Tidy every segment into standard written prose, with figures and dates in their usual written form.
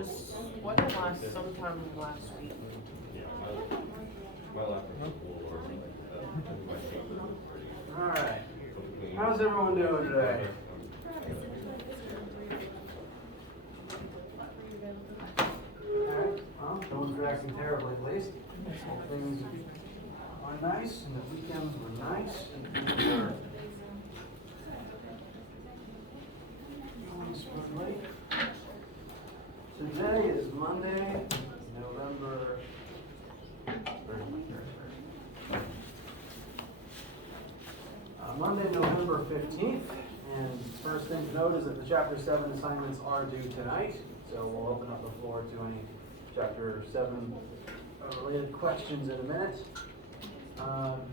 just what last sometime last week. Alright. How's everyone doing today? Alright, well, no one's reacting terribly at least. Hope things are nice and the weekends were nice and deserved. Today is Monday, November 3rd. Monday, November 15th, and first thing to note is that the Chapter 7 assignments are due tonight, so we'll open up the floor to any Chapter 7 related questions in a minute.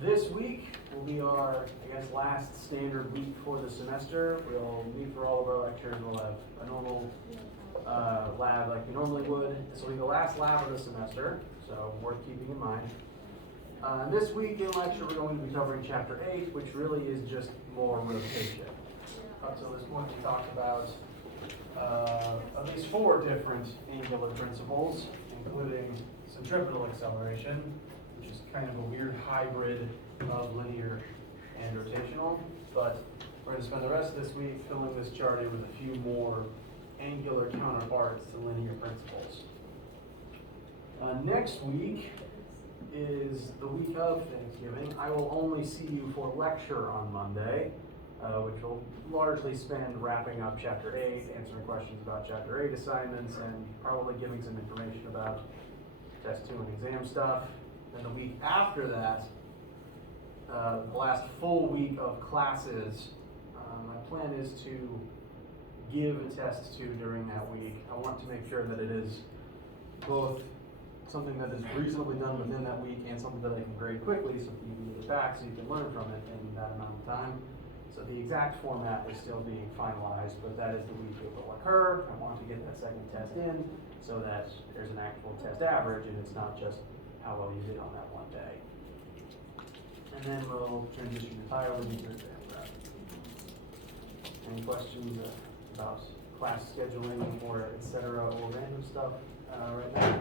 This week will be our, last standard week for the semester. We'll meet for all of our lectures. We'll have a normal lab like we normally would. This will be the last lab of the semester, so worth keeping in mind. This week in lecture, we're going to be covering Chapter 8, which really is just more rotation. Up till this point, we talked about at least 4 different angular principles, including centripetal acceleration, which is kind of a weird hybrid of linear and rotational. But we're going to spend the rest of this week filling this chart in with a few more angular counterparts to linear principles. Next week is the week of Thanksgiving. I will only see you for lecture on Monday, which will largely spend wrapping up Chapter 8, answering questions about Chapter 8 assignments, and probably giving some information about Test 2 and exam stuff. Then the week after that, the last full week of classes, my plan is to give a Test 2 during that week. I want to make sure that it is both something that is reasonably done within that week and something that I can grade quickly so that you can get it back so you can learn from it in that amount of time. So the exact format is still being finalized, but that is the week it will occur. I want to get that second test in so that there's an actual test average and it's not just how well you did on that one day. And then we'll transition entirely into exam prep. Any questions about class scheduling or etc. or random stuff right now?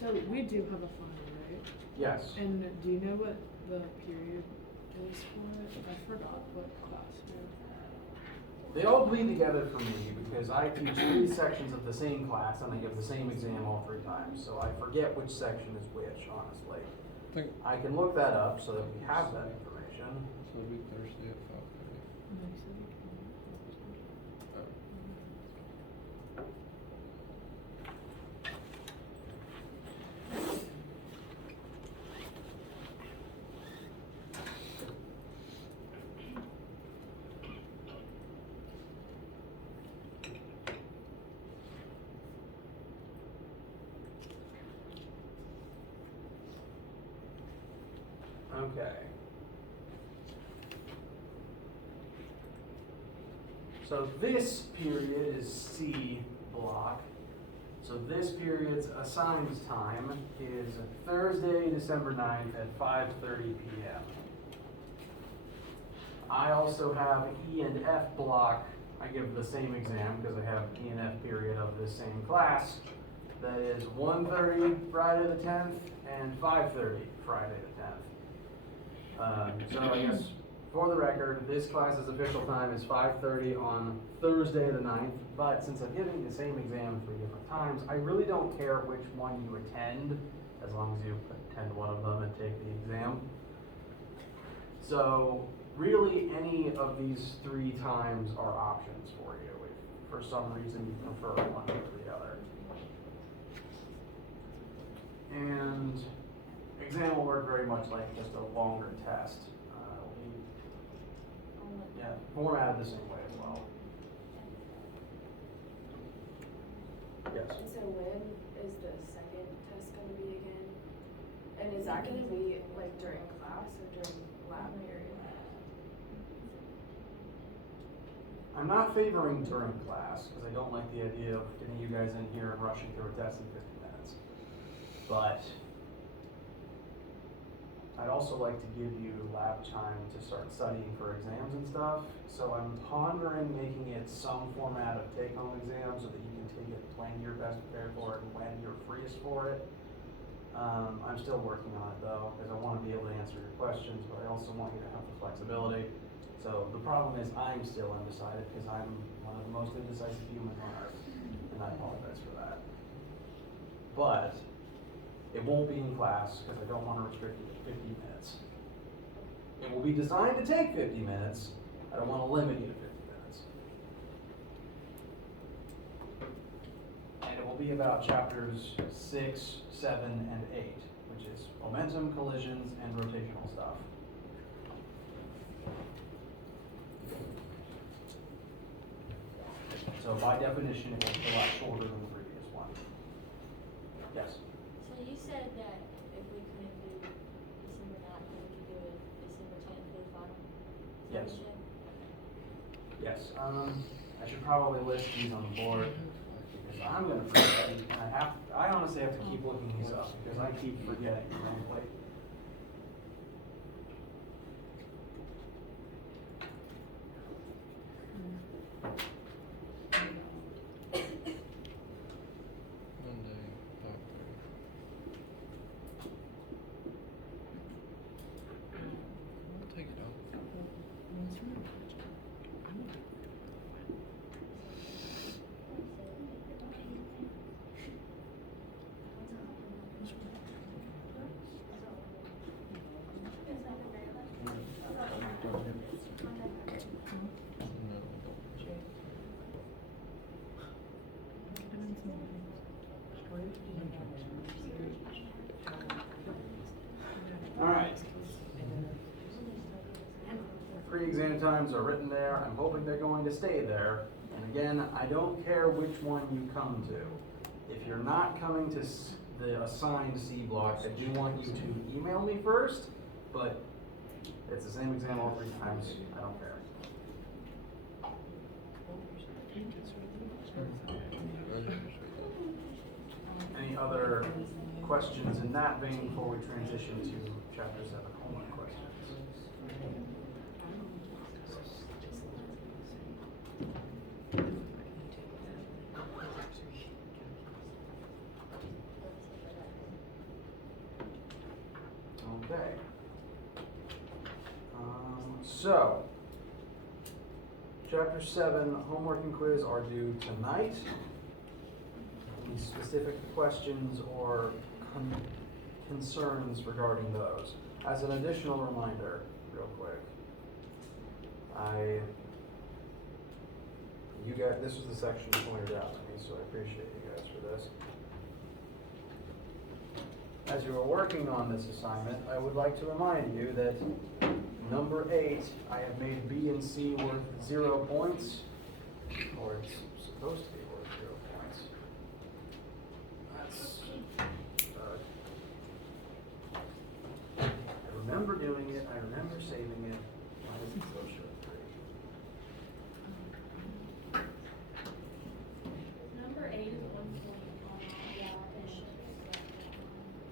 So we do have a final, right? Yes. And do you know what the period is for it? I forgot what class we They all bleed together for me because I teach 3 sections of the same class and I give the same exam all 3 times. So I forget which section is which, honestly. I can look that up so that we have that information. So it'll be Thursday at 5:30. Okay. So this period is C block. So this period's assigned time is Thursday, December 9th at 5:30 p.m. I also have E and F block. I give the same exam because I have E and F period of this same class. That is 1:30 Friday the 10th and 5:30 Friday the 10th. So I guess for the record, this class's official time is 5:30 on Thursday the 9th, but since I'm giving the same exam 3 different times, I really don't care which one you attend, as long as you attend one of them and take the exam. So really any of these 3 times are options for you if for some reason you prefer one over the other. And exam will work very much like just a longer test. Formatted the same way as well. Yes. And so when is the second test going to be again? And is that going to be like during class or during lab period? I'm not favoring during class because I don't like the idea of getting you guys in here and rushing through a test in 50 minutes. But I'd also like to give you lab time to start studying for exams and stuff. So I'm pondering making it some format of take-home exam so that you can take it when you're best prepared for it and when you're freest for it. I'm still working on it though, because I want to be able to answer your questions, but I also want you to have the flexibility. So the problem is I'm still undecided because I'm one of the most indecisive humans on earth, and I apologize for that. But it won't be in class because I don't want to restrict it to 50 minutes. It will be designed to take 50 minutes. I don't want to limit you to 50 minutes. And it will be about chapters 6, 7, and 8, which is momentum, collisions, and rotational stuff. So by definition, it will be a lot shorter than the previous one. Yes? So you said that if we couldn't do December 9th, then we could do it December 10th for the final? Is that what you said? Yes. I should probably list these on the board because I'm gonna forget, and I honestly have to keep looking these up because I keep forgetting, frankly. Monday, 5:30. I'll take it out. All right. Pre-exam times are written there. I'm hoping they're going to stay there. And again, I don't care which one you come to. If you're not coming to the assigned C block, I do want you to email me first, but it's the same exam all 3 times. I don't care. Any other questions in that vein before we transition to chapter 7 homework questions? Okay. So, chapter 7 homework and quiz are due tonight. Any specific questions or concerns regarding those? As an additional reminder, real quick, this was the section you pointed out to me, so I appreciate you guys for this. As you are working on this assignment, I would like to remind you that number 8, I have made B and C worth 0 points, or it's supposed to be worth 0 points. That's, I remember doing it, I remember saving it. Why does it still show 3? Number 8 is 1 point. Yeah,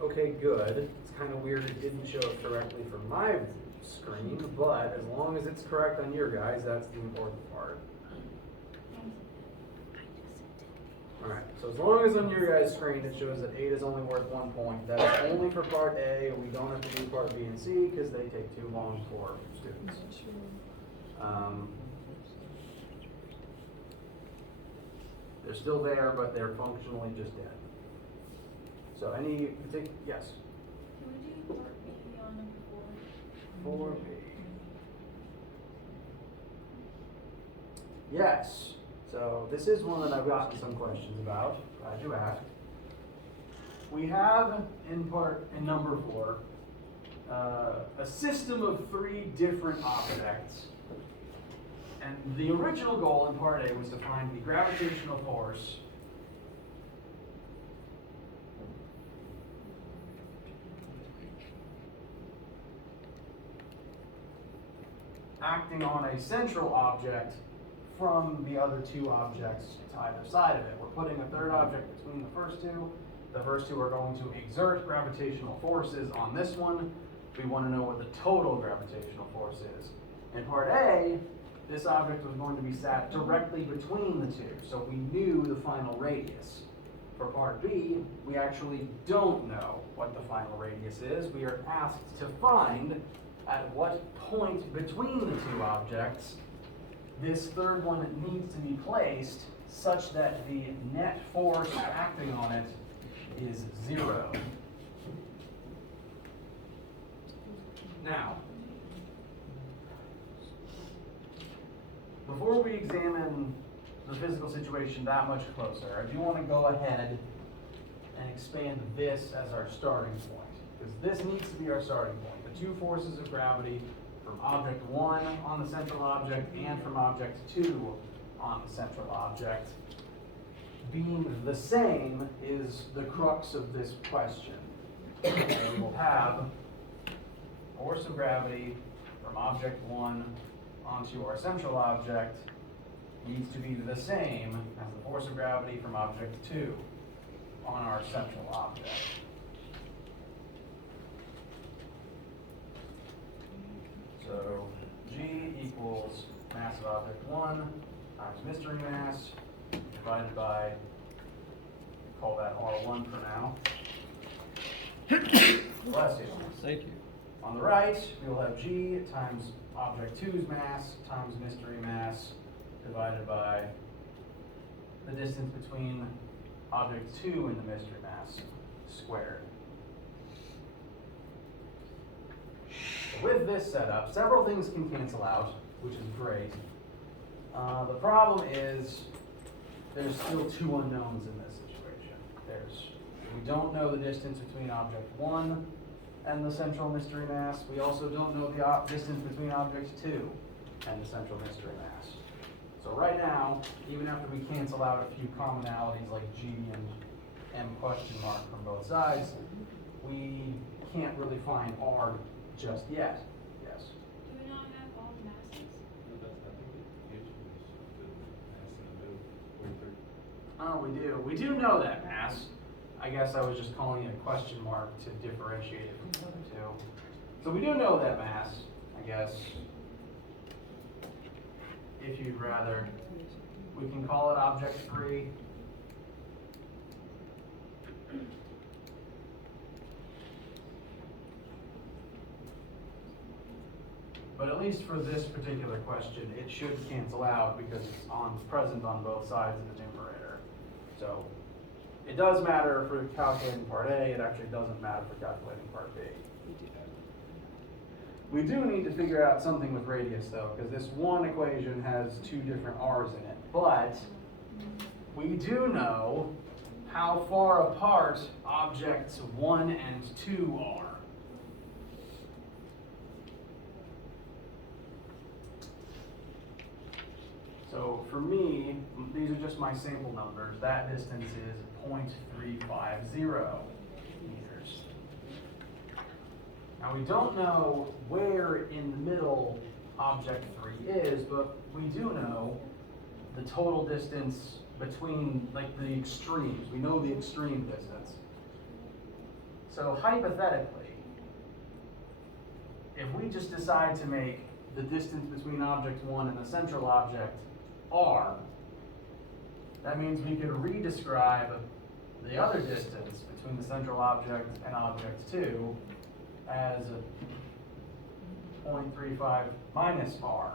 Okay, good. It's kind of weird it didn't show it correctly from my screen, but as long as it's correct on your guys, that's the important part. Alright, so as long as on your guys' screen it shows that 8 is only worth 1 point, that is only for part A. We don't have to do part B and C because they take too long for students. They're still there, but they're functionally just dead. So any particular, yes? Can we do part B on number 4? 4B. Yes. So this is one that I've gotten some questions about. Glad you asked. We have in number 4 a system of 3 different objects. And the original goal in part A was to find the gravitational force acting on a central object from the other 2 objects to either side of it. We're putting a third object between the first 2. The first 2 are going to exert gravitational forces on this one. we want to know what the total gravitational force is. In part A, this object was going to be sat directly between the two, so we knew the final radius. For part B, we actually don't know what the final radius is. We are asked to find at what point between the two objects this third one needs to be placed such that the net force acting on it is 0. Now, before we examine the physical situation that much closer, I do want to go ahead and expand this as our starting point, because this needs to be our starting point. The two forces of gravity from object 1 on the central object and from object 2 on the central object being the same is the crux of this question. So we will have force of gravity from object 1 onto our central object needs to be the same as the force of gravity from object 2 on our central object. So G equals mass of object 1 times mystery mass divided by, call that R1 for now. Bless you. Thank you. On the right, we will have G times object 2's mass times mystery mass divided by the distance between object 2 and the mystery mass squared. With this setup, several things can cancel out, which is great. The problem is there's still two unknowns in this situation. We don't know the distance between object 1 and the central mystery mass. We also don't know the distance between object 2 and the central mystery mass. So right now, even after we cancel out a few commonalities like G and M question mark from both sides, we can't really find R just yet. Yes? Do we not have all the masses? Oh, we do. We do know that mass. I guess I was just calling it a question mark to differentiate it from the other two. So we do know that mass, I guess. If you'd rather, we can call it object 3. But at least for this particular question, it should cancel out because it's present on both sides of the numerator. So it does matter for calculating part A, it actually doesn't matter for calculating part B. We do need to figure out something with radius though, because this one equation has two different r's in it. But we do know how far apart objects 1 and 2 are. So for me, these are just my sample numbers. That distance is 0.350 meters. Now we don't know where in the middle object 3 is, but we do know the total distance between like the extremes. We know the extreme distance. So hypothetically, if we just decide to make the distance between object 1 and the central object R, that means we could redescribe the other distance between the central object and object 2 as 0.35 minus R.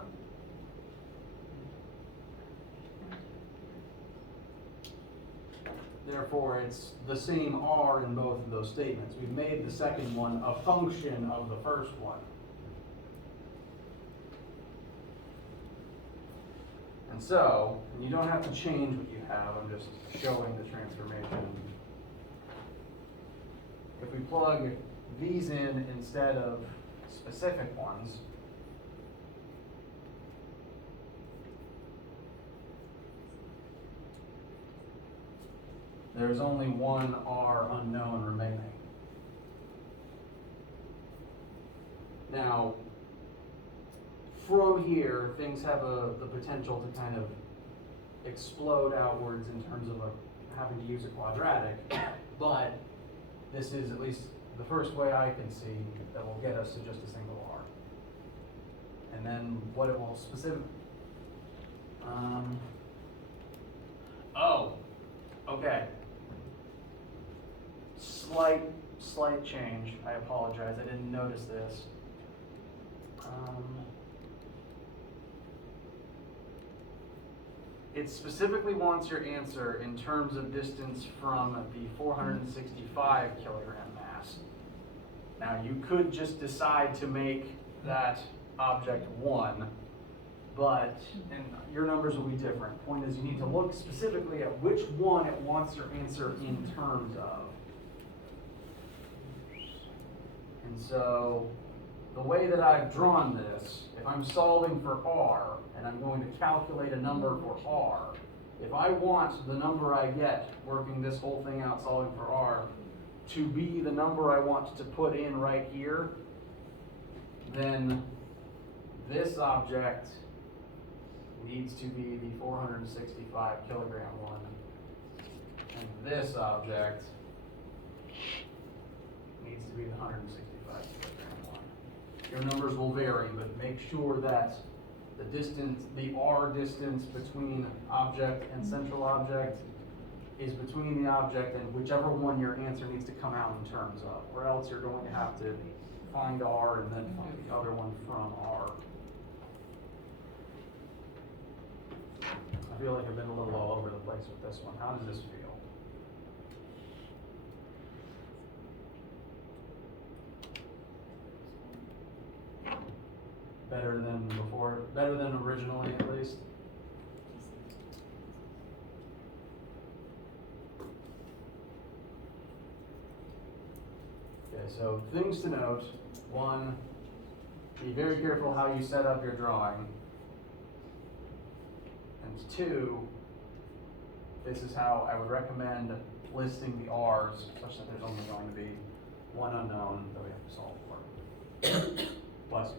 Therefore, it's the same R in both of those statements. We've made the second one a function of the first one. And so, and you don't have to change what you have, I'm just showing the transformation. If we plug these in instead of specific ones, there's only one R unknown remaining. Now, from here, things have the potential to kind of explode outwards in terms of having to use a quadratic, but this is at least the first way I can see that will get us to just a single R. And then what it will specifically, oh, okay. Slight change. I apologize. I didn't notice this. It specifically wants your answer in terms of distance from the 465 kilogram mass. Now you could just decide to make that object 1, but, and your numbers will be different. Point is, you need to look specifically at which one it wants your answer in terms of. And so, the way that I've drawn this, if I'm solving for R, and I'm going to calculate a number for R, if I want the number I get working this whole thing out solving for R to be the number I want to put in right here, then this object needs to be the 465 kilogram one, and this object needs to be the 165 kilogram one. Your numbers will vary, but make sure that the distance, the R distance between object and central object is between the object and whichever one your answer needs to come out in terms of, or else you're going to have to find R and then find the other one from R. I feel like I've been a little all over the place with this one. How does this feel? Better than before? Better than originally, at least? Okay, so things to note. 1, be very careful how you set up your drawing. And 2, this is how I would recommend listing the R's, such that there's only going to be one unknown that we have to solve for. Bless you.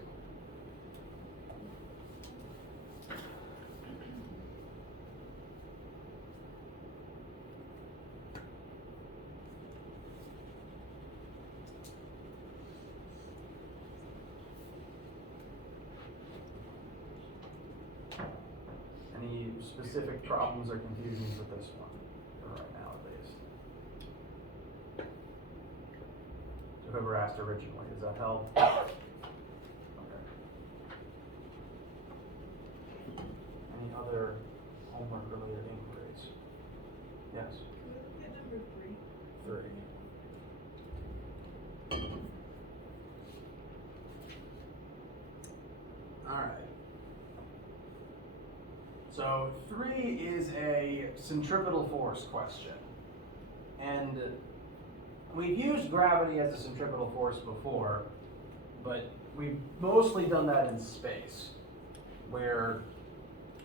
Any specific problems or confusions with this one, for right now at least? So whoever asked originally, does that help? Okay. Any other homework related inquiries? Yes? Get number 3. 3. All right. So 3 is a centripetal force question. And we've used gravity as a centripetal force before, but we've mostly done that in space, where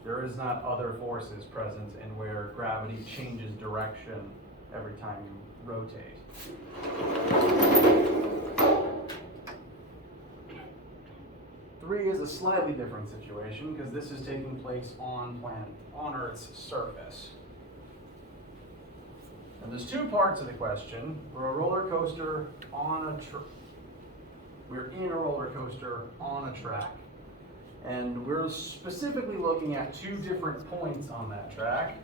there is not other forces present and where gravity changes direction every time you rotate. 3 is a slightly different situation because this is taking place on Earth's surface. And there's 2 parts of the question. We're a roller coaster on we're in a roller coaster on a track. And we're specifically looking at 2 different points on that track.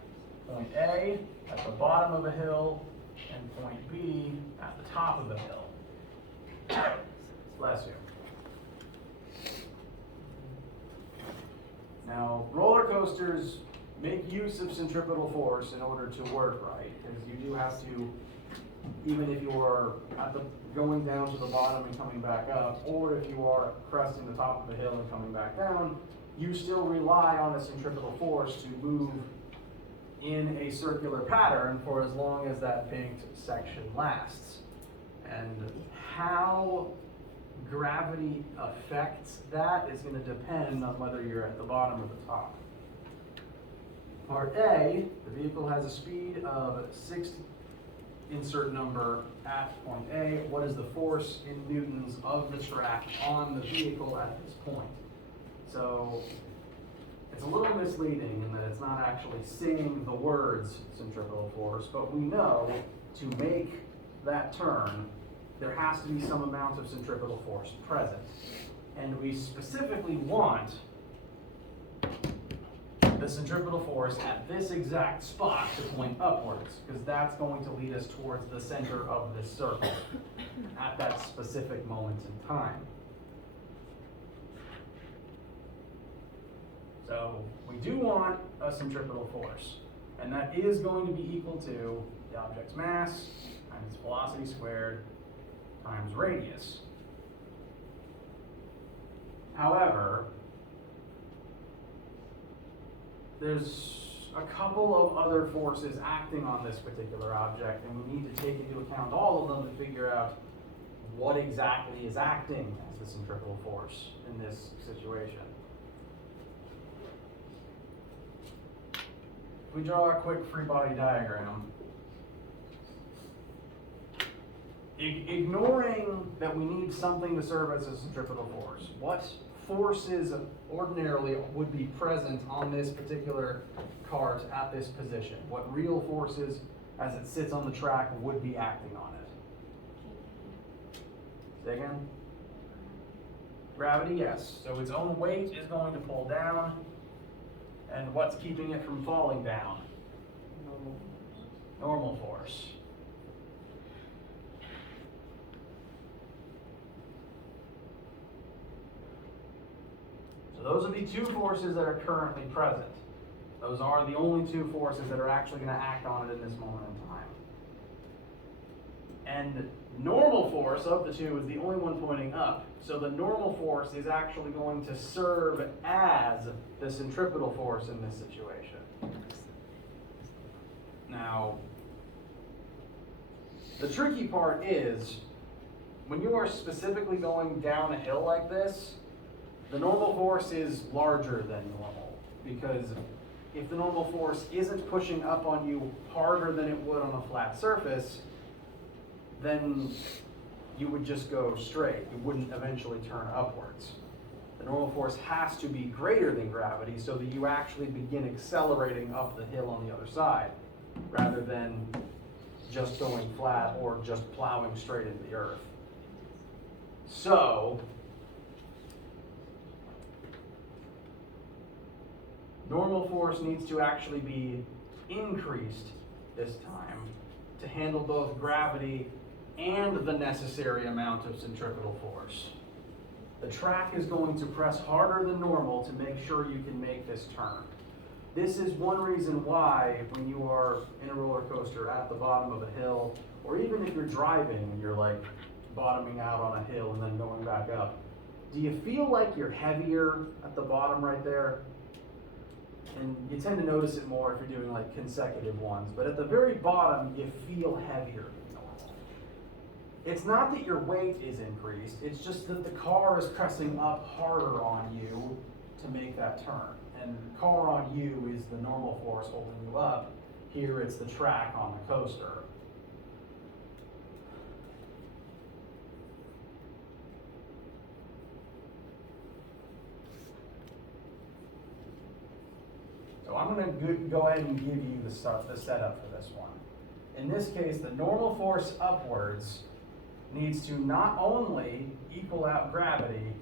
Point A at the bottom of a hill and point B at the top of the hill. Bless you. Now, roller coasters make use of centripetal force in order to work right, because you do have to, even if you are going down to the bottom and coming back up, or if you are cresting the top of the hill and coming back down, you still rely on a centripetal force to move in a circular pattern for as long as that banked section lasts. And how gravity affects that is going to depend on whether you're at the bottom or the top. Part A, the vehicle has a speed of 6 insert number at point A. What is the force in newtons of the track on the vehicle at this point? So it's a little misleading in that it's not actually saying the words centripetal force, but we know to make that turn, there has to be some amount of centripetal force present. And we specifically want the centripetal force at this exact spot to point upwards, because that's going to lead us towards the center of this circle at that specific moment in time. So we do want a centripetal force, and that is going to be equal to the object's mass times its velocity squared times radius. However, there's a couple of other forces acting on this particular object, and we need to take into account all of them to figure out what exactly is acting as the centripetal force in this situation. If we draw a quick free body diagram, ignoring that we need something to serve as a centripetal force, what forces ordinarily would be present on this particular cart at this position? What real forces, as it sits on the track, would be acting on it? Say again? Gravity, yes. So its own weight is going to pull down, and what's keeping it from falling down? Normal force. So those are the two forces that are currently present. Those are the only two forces that are actually going to act on it in this moment in time. And normal force of the two is the only one pointing up. So the normal force is actually going to serve as the centripetal force in this situation. Now, the tricky part is, when you are specifically going down a hill like this, the normal force is larger than normal, because if the normal force isn't pushing up on you harder than it would on a flat surface, then you would just go straight. You wouldn't eventually turn upwards. The normal force has to be greater than gravity so that you actually begin accelerating up the hill on the other side, rather than just going flat or just plowing straight into the earth. So, normal force needs to actually be increased this time to handle both gravity and the necessary amount of centripetal force. The track is going to press harder than normal to make sure you can make this turn. This is one reason why, when you are in a roller coaster at the bottom of a hill, or even if you're driving and you're like bottoming out on a hill and then going back up, do you feel like you're heavier at the bottom right there? And you tend to notice it more if you're doing like consecutive ones, but at the very bottom, you feel heavier than normal. It's not that your weight is increased, it's just that the car is pressing up harder on you to make that turn. And car on you is the normal force holding you up. Here it's the track on the coaster. So I'm going to go ahead and give you the setup for this one. In this case, the normal force upwards needs to not only equal out gravity,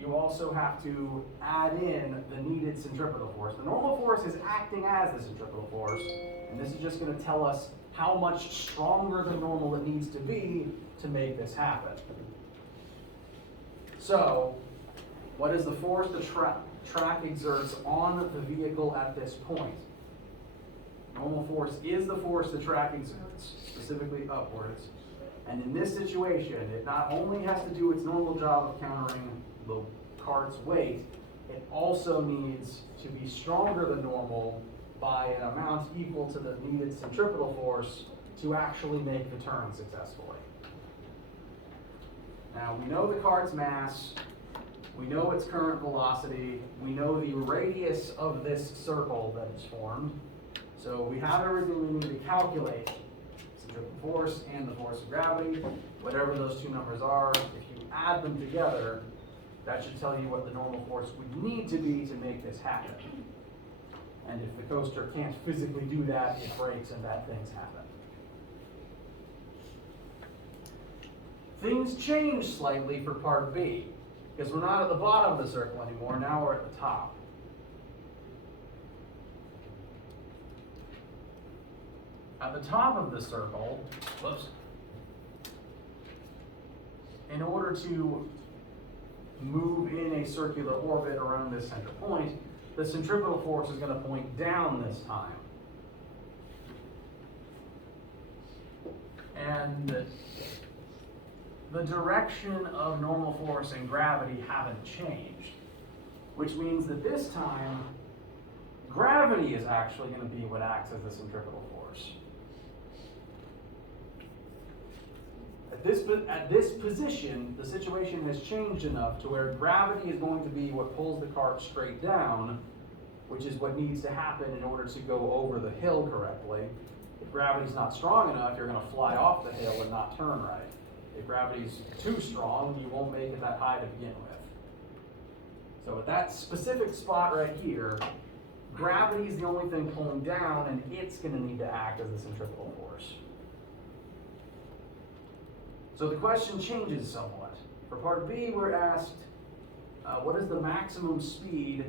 you also have to add in the needed centripetal force. The normal force is acting as the centripetal force, and this is just going to tell us how much stronger than normal it needs to be to make this happen. So, what is the force the track exerts on the vehicle at this point? Normal force is the force the track exerts, specifically upwards. And in this situation, it not only has to do its normal job of countering the cart's weight, it also needs to be stronger than normal by an amount equal to the needed centripetal force to actually make the turn successfully. Now, we know the cart's mass, we know its current velocity, we know the radius of this circle that is formed, so we have everything we need to calculate centripetal force and the force of gravity. Whatever those two numbers are, if you add them together, that should tell you what the normal force would need to be to make this happen. And if the coaster can't physically do that, it breaks and bad things happen. Things change slightly for part B, because we're not at the bottom of the circle anymore, now we're at the top. At the top of the circle, in order to move in a circular orbit around this center point, the centripetal force is going to point down this time. And the direction of normal force and gravity haven't changed, which means that this time, gravity is actually going to be what acts as the centripetal force. At this position, the situation has changed enough to where gravity is going to be what pulls the cart straight down, which is what needs to happen in order to go over the hill correctly. If gravity's not strong enough, you're going to fly off the hill and not turn right. If gravity's too strong, you won't make it that high to begin with. So at that specific spot right here, gravity is the only thing pulling down, and it's going to need to act as the centripetal force. So the question changes somewhat. For part B, we're asked, what is the maximum speed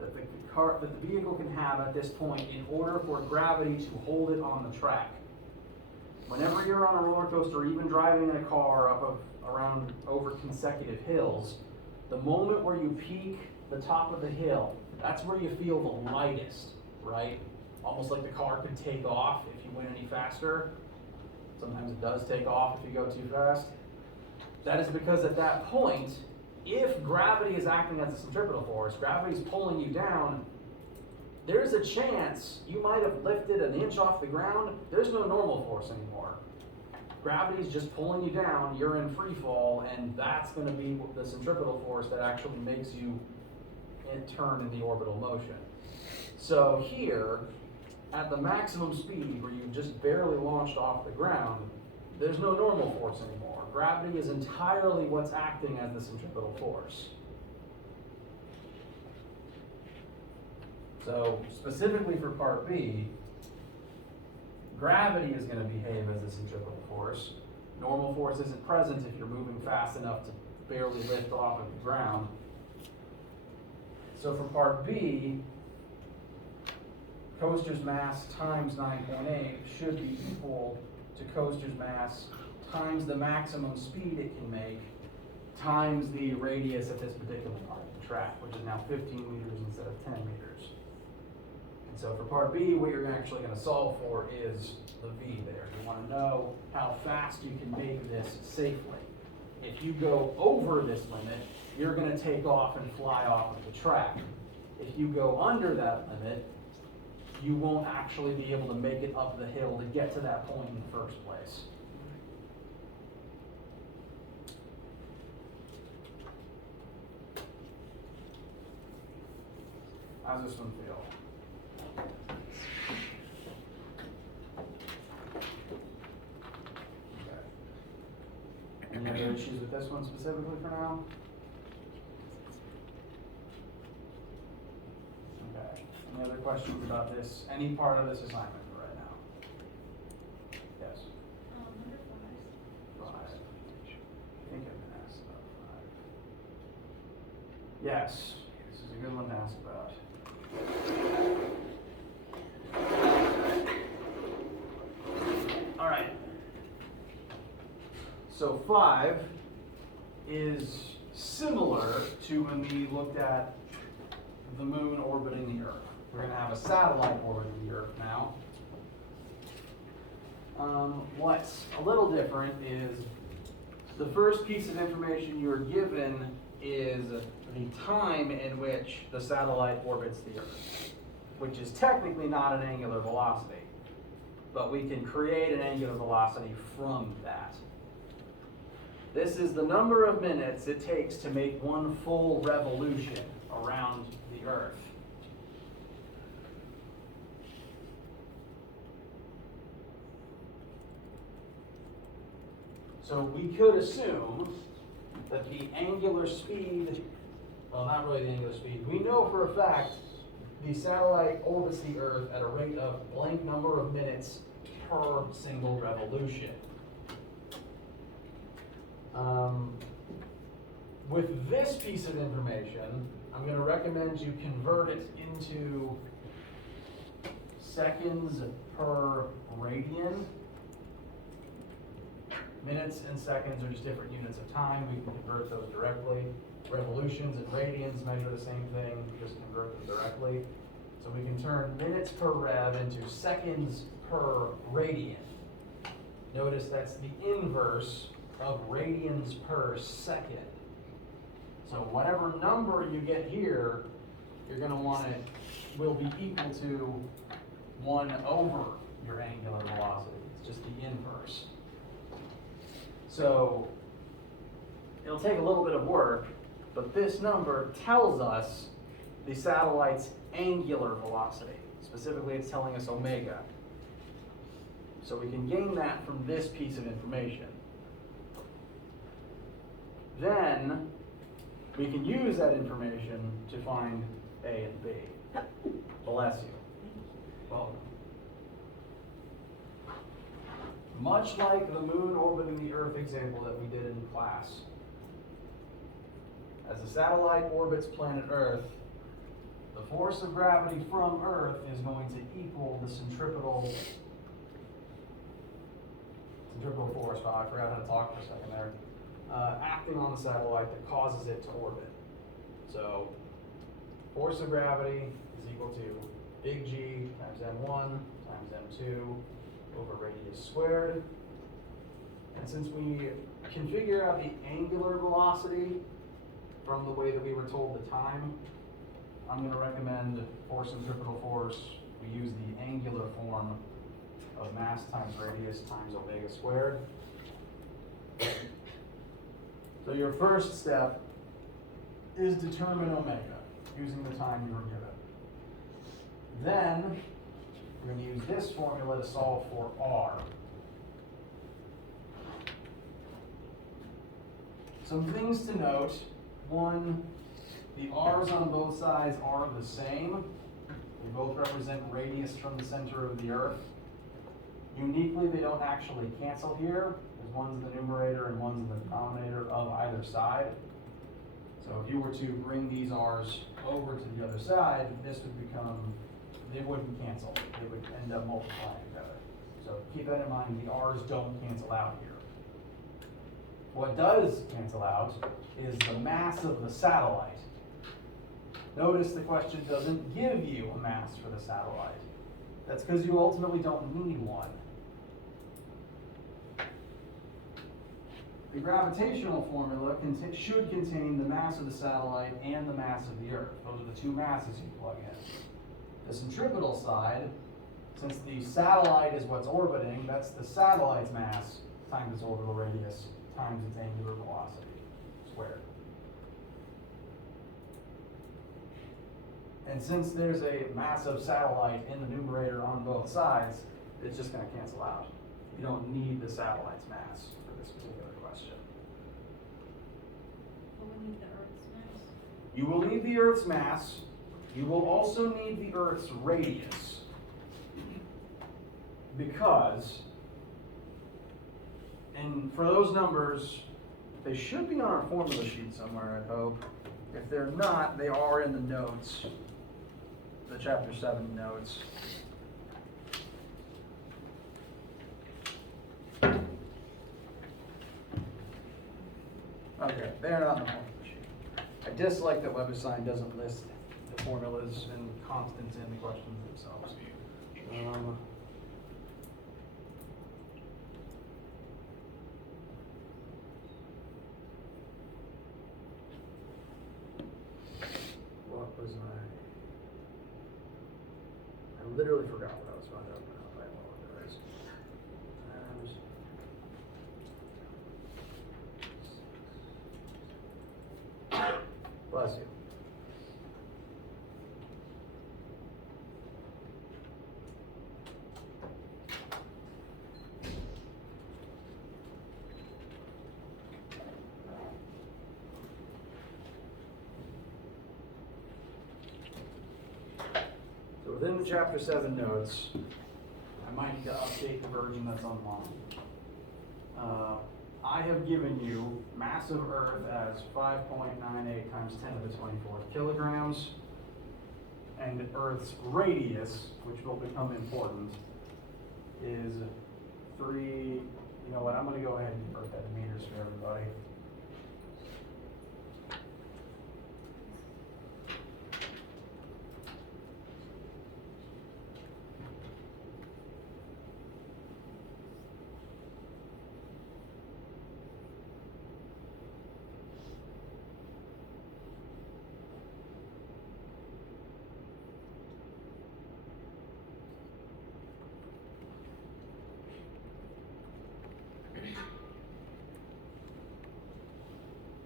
that the vehicle can have at this point in order for gravity to hold it on the track? Whenever you're on a roller coaster or even driving in a car around over consecutive hills, the moment where you peak the top of the hill, that's where you feel the lightest, right? Almost like the car could take off if you went any faster. Sometimes it does take off if you go too fast. That is because at that point, if gravity is acting as a centripetal force, gravity is pulling you down, there's a chance you might have lifted an inch off the ground. There's no normal force anymore. Gravity is just pulling you down, you're in free fall, and that's going to be the centripetal force that actually makes you turn in the orbital motion. So here, at the maximum speed where you've just barely launched off the ground, there's no normal force anymore. Gravity is entirely what's acting as the centripetal force. So specifically for part B, gravity is going to behave as the centripetal force. Normal force isn't present if you're moving fast enough to barely lift off of the ground. So for part B, coaster's mass times 9.8 should be equal to coaster's mass times the maximum speed it can make times the radius of this particular part of the track, which is now 15 meters instead of 10 meters. And so for part B, what you're actually going to solve for is the V there. You want to know how fast you can make this safely. If you go over this limit, you're going to take off and fly off of the track. If you go under that limit, you won't actually be able to make it up the hill to get to that point in the first place. How's this one feel? Okay. Any other issues with this one specifically for now? Okay. Any other questions about this? Any part of this assignment for right now? Yes. Number 5. 5. I think I've been asked about 5. Yes. This is a good one to ask about. All right. So 5 is similar to when we looked at the moon orbiting the Earth. We're going to have a satellite orbiting the Earth now. What's a little different is the first piece of information you're given is the time in which the satellite orbits the Earth, which is technically not an angular velocity, but we can create an angular velocity from that. This is the number of minutes it takes to make one full revolution around the Earth. So we could assume that the angular speed, well, not really the angular speed, we know for a fact the satellite orbits the Earth at a rate of blank number of minutes per single revolution. With this piece of information, I'm going to recommend you convert it into seconds per radian. Minutes and seconds are just different units of time. We can convert those directly. Revolutions and radians measure the same thing, just convert them directly. So we can turn minutes per rev into seconds per radian. Notice that's the inverse of radians per second. So whatever number you get here, you're going to want it will be equal to 1 over your angular velocity. It's just the inverse. So it'll take a little bit of work, but this number tells us the satellite's angular velocity. Specifically, it's telling us omega. So we can gain that from this piece of information. Then we can use that information to find A and B. Bless you. Welcome. Much like the moon orbiting the Earth example that we did in class, as the satellite orbits planet Earth, the force of gravity from Earth is going to equal the centripetal force. Wow, I forgot how to talk for a second there. Acting on the satellite that causes it to orbit. So, force of gravity is equal to big G times m1 times m2 over radius squared. And since we can figure out the angular velocity from the way that we were told the time, I'm going to recommend for centripetal force, we use the angular form of mass times radius times omega squared. So your first step is determine omega using the time you were given. Then we're going to use this formula to solve for R. Some things to note. One, the R's on both sides are the same. They both represent radius from the center of the Earth. Uniquely, they don't actually cancel here. There's one's in the numerator and one's in the denominator of either side. So if you were to bring these R's over to the other side, this would become, they wouldn't cancel. They would end up multiplying together. So keep that in mind, the R's don't cancel out here. What does cancel out is the mass of the satellite. Notice the question doesn't give you a mass for the satellite. That's because you ultimately don't need one. The gravitational formula should contain the mass of the satellite and the mass of the Earth. Those are the two masses you plug in. The centripetal side, since the satellite is what's orbiting, that's the satellite's mass times its orbital radius times its angular velocity squared. And since there's a massive satellite in the numerator on both sides, it's just going to cancel out. You don't need the satellite's mass for this particular question. But we need the Earth's mass. You will need the Earth's mass. You will also need the Earth's radius. Because, and for those numbers, they should be on our formula sheet somewhere, I hope. If they're not, they are in the notes, the chapter 7 notes. Okay, they're not in the formula sheet. I dislike that WebAssign doesn't list the formulas and constants in the questions themselves. What was I literally forgot what I was about to open up. I apologize. Bless you. So within the chapter 7 notes, I might need to update the version that's online. I have given you mass of Earth as 5.98 times 10 to the 24th kilograms, and Earth's radius, which will become important, is 3, you know what, I'm going to go ahead and convert that to meters for everybody.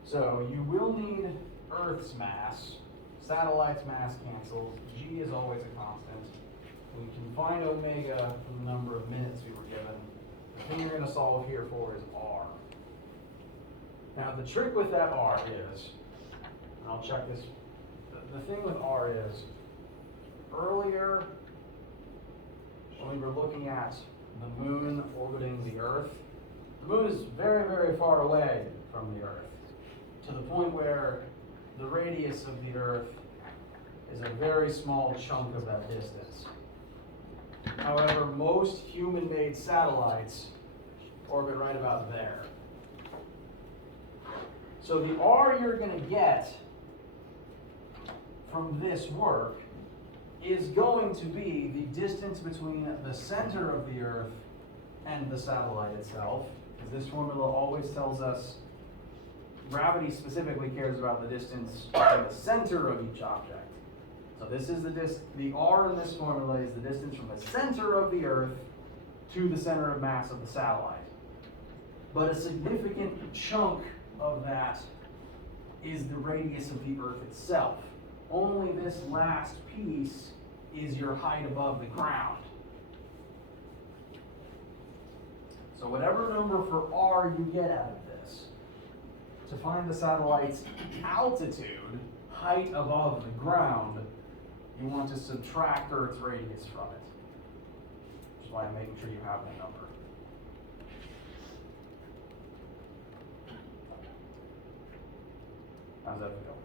So you will need Earth's mass. Satellite's mass cancels. G is always a constant. We can find omega from the number of minutes we were given. The thing you're going to solve here for is R. Now the trick with that R is, and I'll check this, the thing with R is, earlier when we were looking at the moon orbiting the Earth, the moon is very, very far away from the Earth, to the point where the radius of the Earth is a very small chunk of that distance. However, most human-made satellites orbit right about there. So the R you're going to get from this work is going to be the distance between the center of the Earth and the satellite itself, because this formula always tells us gravity specifically cares about the distance from the center of each object. So this is the R in this formula is the distance from the center of the Earth to the center of mass of the satellite. But a significant chunk of that is the radius of the Earth itself. Only this last piece is your height above the ground. So whatever number for R you get out of this, to find the satellite's altitude, height above the ground, you want to subtract Earth's radius from it. Which is why I'm making sure you have the number. How's that feel?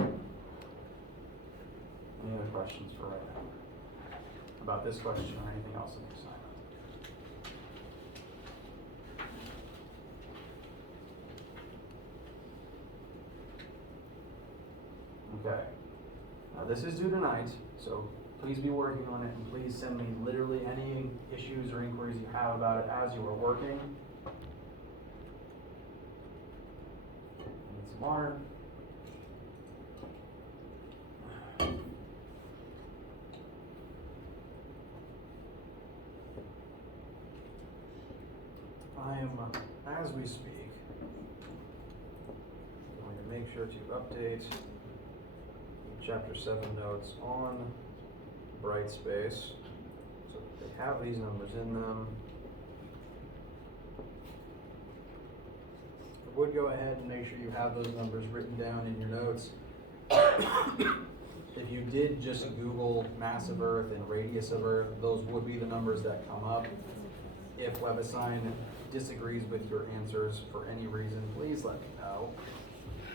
Okay. Any other questions for right now? About this question or anything else in the assignment? Okay. Now this is due tonight, so please be working on it, and please send me literally any issues or inquiries you have about it as you are working. Need some water. I am, as we speak, going to make sure to update Chapter 7 notes on Brightspace, so that they have these numbers in them. I would go ahead and make sure you have those numbers written down in your notes. If you did just Google mass of Earth and radius of Earth, those would be the numbers that come up. If WebAssign disagrees with your answers for any reason, please let me know.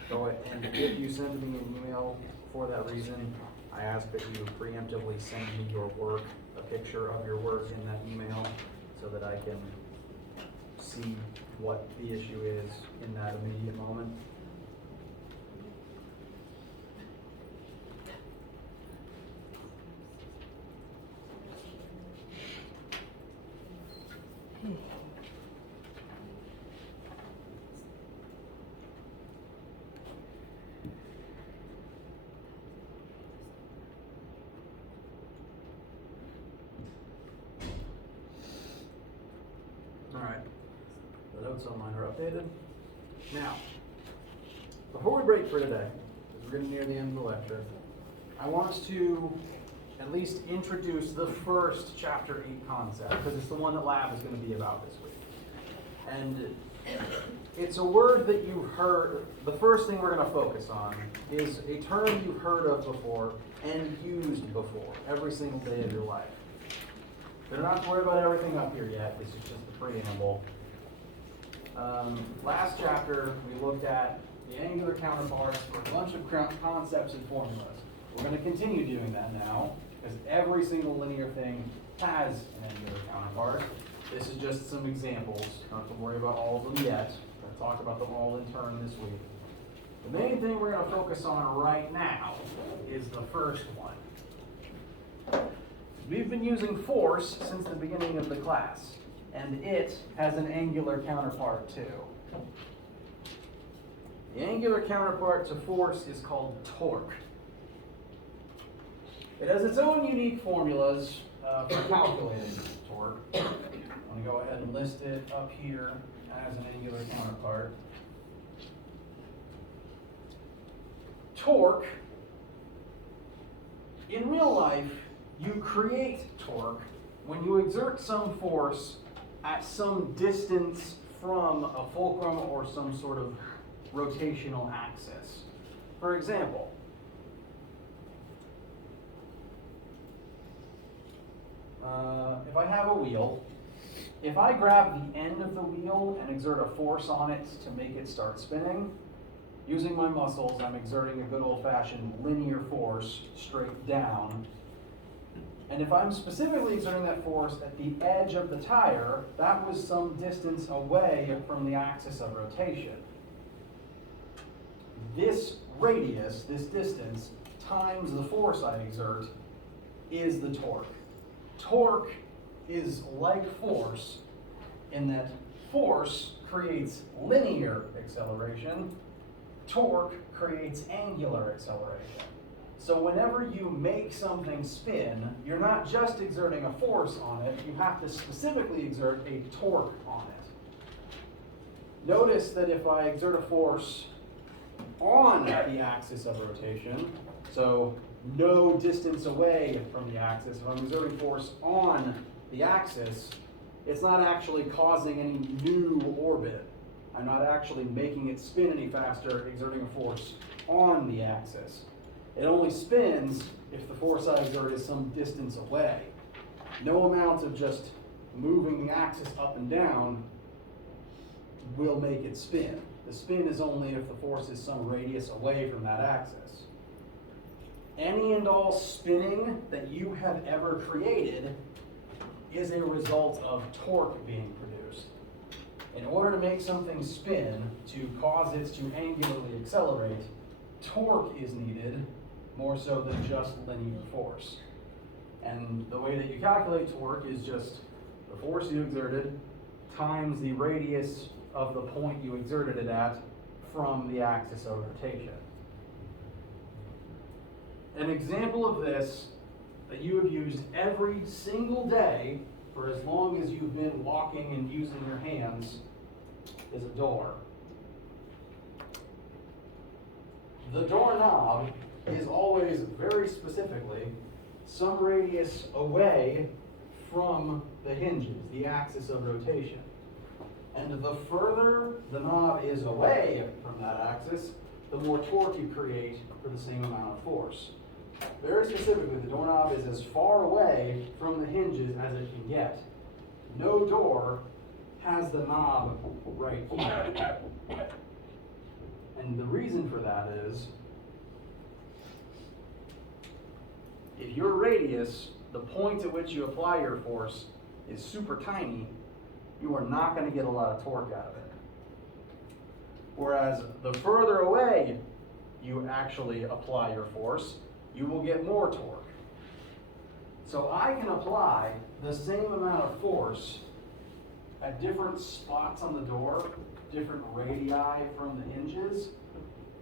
Go ahead, and if you send me an email for that reason, I ask that you preemptively send me your work, a picture of your work in that email, so that I can see what the issue is in that immediate moment. Alright, the notes on mine are updated. Now, before we break for today, because we're getting near the end of the lecture, I want us to at least introduce the first Chapter 8 concept, because it's the one that lab is going to be about this week. And It's a word that you've heard. The first thing we're going to focus on is a term you've heard of before and used before every single day of your life. You're not to worry about everything up here yet. This is just the preamble. Last chapter, we looked at the angular counterparts for a bunch of concepts and formulas. We're going to continue doing that now, because every single linear thing has an angular counterpart. This is just some examples. Don't have to worry about all of them yet. We'll talk about them all in turn this week. The main thing we're going to focus on right now is the first one. We've been using force since the beginning of the class, and it has an angular counterpart too. The angular counterpart to force is called torque. It has its own unique formulas for calculating torque. I'm going to go ahead and list it up here as an angular counterpart. Torque, in real life, you create torque when you exert some force at some distance from a fulcrum or some sort of rotational axis. For example, if I have a wheel, if I grab the end of the wheel and exert a force on it to make it start spinning, using my muscles, I'm exerting a good old-fashioned linear force straight down. And if I'm specifically exerting that force at the edge of the tire, that was some distance away from the axis of rotation. This radius, this distance, times the force I exert is the torque. Torque is like force in that force creates linear acceleration, torque creates angular acceleration. So whenever you make something spin, you're not just exerting a force on it, you have to specifically exert a torque on it. Notice that if I exert a force on the axis of rotation, so no distance away from the axis, if I'm exerting force on the axis, it's not actually causing any new orbit. I'm not actually making it spin any faster, exerting a force on the axis. It only spins if the force I exert is some distance away. No amount of just moving the axis up and down will make it spin. The spin is only if the force is some radius away from that axis. Any and all spinning that you have ever created is a result of torque being produced. In order to make something spin, to cause it to angularly accelerate, torque is needed more so than just linear force. And the way that you calculate torque is just the force you exerted times the radius of the point you exerted it at from the axis of rotation. An example of this that you have used every single day for as long as you've been walking and using your hands is a door. The doorknob is always very specifically some radius away from the hinges, the axis of rotation. And the further the knob is away from that axis, the more torque you create for the same amount of force. Very specifically, the doorknob is as far away from the hinges as it can get. No door has the knob right here. And the reason for that is, if your radius, the point at which you apply your force, is super tiny, you are not going to get a lot of torque out of it. Whereas the further away you actually apply your force, you will get more torque. So I can apply the same amount of force at different spots on the door, different radii from the hinges,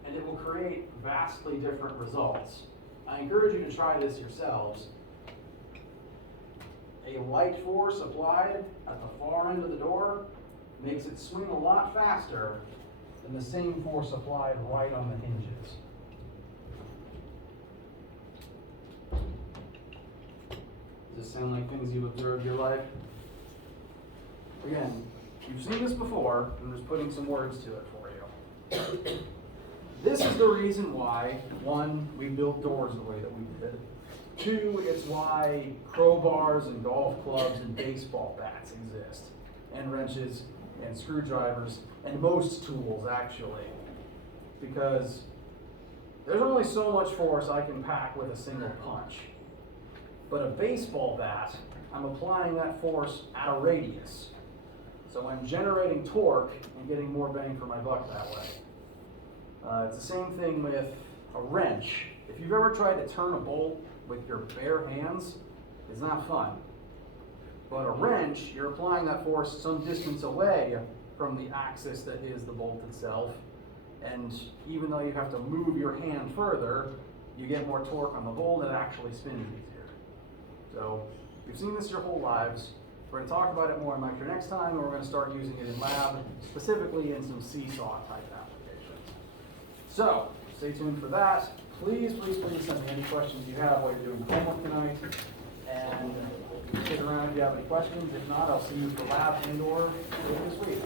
and it will create vastly different results. I encourage you to try this yourselves. A light force applied at the far end of the door makes it swing a lot faster than the same force applied right on the hinges. Does this sound like things you observed in your life? Again, You've seen this before, I'm just putting some words to it for you. This is the reason why, one, we built doors the way that we did. Two, it's why crowbars and golf clubs and baseball bats exist, and wrenches and screwdrivers and most tools actually. Because there's only so much force I can pack with a single punch. But a baseball bat, I'm applying that force at a radius. So I'm generating torque and getting more bang for my buck that way. It's the same thing with a wrench. If you've ever tried to turn a bolt with your bare hands, it's not fun. But a wrench, you're applying that force some distance away from the axis that is the bolt itself. And even though you have to move your hand further, you get more torque on the bolt and it actually spins easier. So you've seen this your whole lives. We're going to talk about it more in lecture next time, and we're going to start using it in lab, specifically in some seesaw type applications. So stay tuned for that. Please send me any questions you have while you're doing homework tonight. And stick around if you have any questions. If not, I'll see you for lab and/or this week.